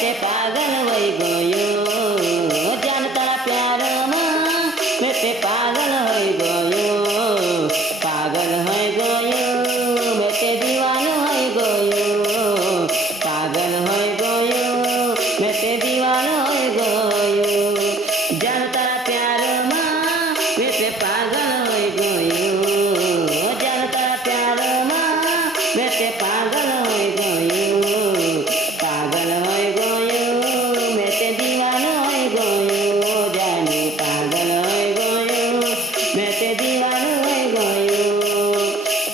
તે પાગલ વઈ ગયો જાન તારા પ્યારમાં મેં તે પાગલ હોઈ ગયો પાગલ હોઈ ગયો મેં તે દીવાનો હોઈ ગયો પાગલ હોઈ ગયો મેં તે દીવાનો હોઈ ગયો જાન તારા પ્યારમાં મેં તે પાગલ હોઈ ગયો જાન તારા પ્યારમાં મેં તે પાગલ હોઈ ગયો પાગલ હોઈ ગયો મેં તે દીવાનો હોઈ ગયો જાને પાગલ હોઈ ગયો મેં તે દીવાનો હોઈ ગયો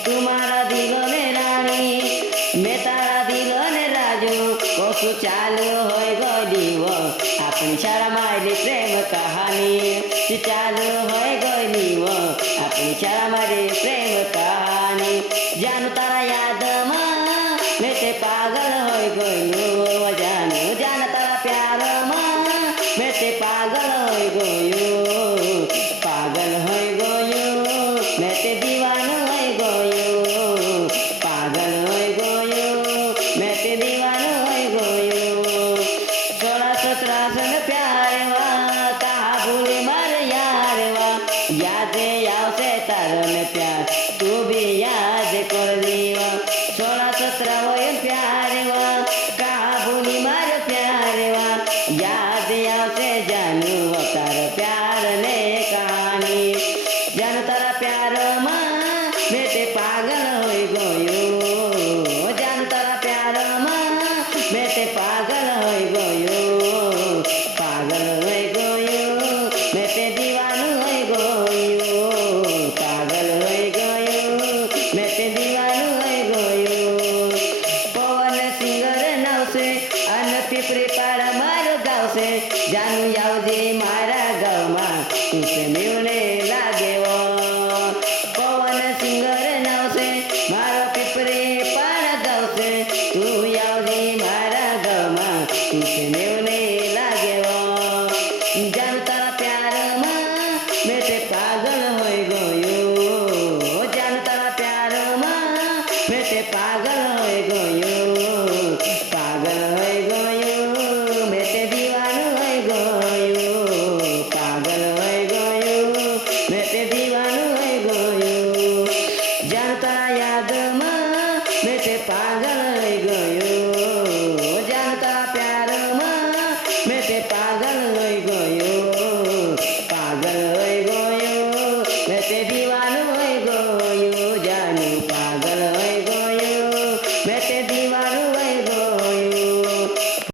તું મારા દિલને રાણી મેં તારા દિલને રાજુ કશું ચાલુ હોય ગયો દીવો આપણી શાળામાં એલી પ્રેમ કહાની ચાલુ હોય ગયો દીવો આપણી શાળામાં એલી પ્રેમ કહાની જાનું તારા યાદમાં મેં તે પાગલ હોઈ ગયો જાનું જાન તારા પ્યારમાં મેં તે પાગલ હોઈ ગયો પાગલ હોઈ ગયો મેં તે દીવાનો હોઈ ગયો પાગલ હોઈ ગયો મેં તે દીવાનો હોઈ ગયો 16-17 ને પ્યાર વા કા ભૂલે મારે યાર વા યાદ આવશે તારો ને પ્યાર તું બી યાદ કર દેવા 16-17 હોય પ્યાર વા કા ભૂલી મારે પ્યાર વા યાદ આવશે જાનું તારો પ્યાર ને કહાની જાન તારા પ્યારમાં મેં તે પાગલ હોઈ ગયો જાન તારા પ્યારમાં મેં તે પાગલ હોઈ ગયો પાગલ હોઈ ગયો મેં તે દીવાનું હોઈ ગયો પાગલ હોઈ ગયો મેં તે દીવાનું હોઈ ગયો પવન સિંગર નાવશે અને પીપરી પાડા મારો ગાવશે જાનું આવજે મારા ગામમાં તું છે મેવને લાગે પવન સિંગર નાવશે મારો પીપરી પાડા ગાવશે તું આવજે મારા ગામમાં તું છે